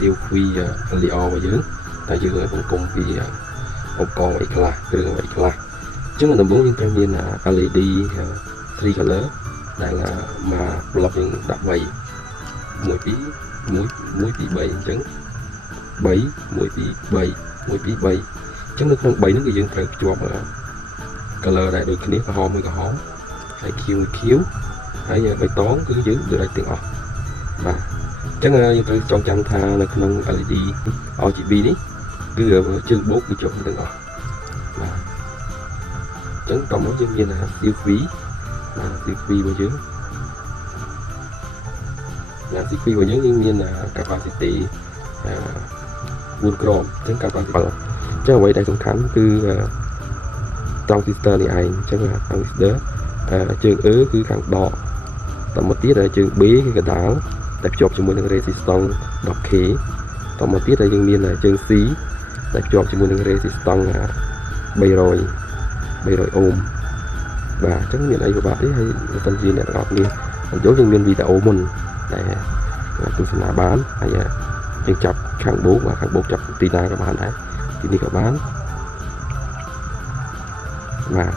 siêu phi LEO và dưới tại vì cũng cùng vì ông con vậy là đường vậy là chứ là tầm 4 những trang nhiên là LED 3 color đây là mà block những đặc vậy mỗi tí 7 trứng 7 mỗi tí 7 trứng nước trong 7 nước người dân phải chụp color này được cái hòm với cả hóm hay khiếu hay bài toán cứ giữ từ đây tiếng ọt và chắc là như tôi trong trang tha là không LED RGB đi cứ chân 4 cái chụp tiếng ọt và trứng tổng nó như là siêu phí bao nhiêu là siêu phí bao nhiêu như là capacity buôn crom trứng capacitor chắc là vậy đây cũng khánh cứ transistor này anh chắc là transistor trường cứ càng đỏ tầm một tiết là trường bí cái đảo tập chụp cho mình resistance đọc khí tầm một tiết là dương miên là trường xí tập chụp cho mình resistance bay rồi ôm và chắc miền đây của bạn ấy hay tân gì này gặp miền dấu dương miên vì đã ôm mình để tôi sẽ là bán hay trường chập kháng bố và kháng bố chập tì na các bạn đấy thì đi các bán và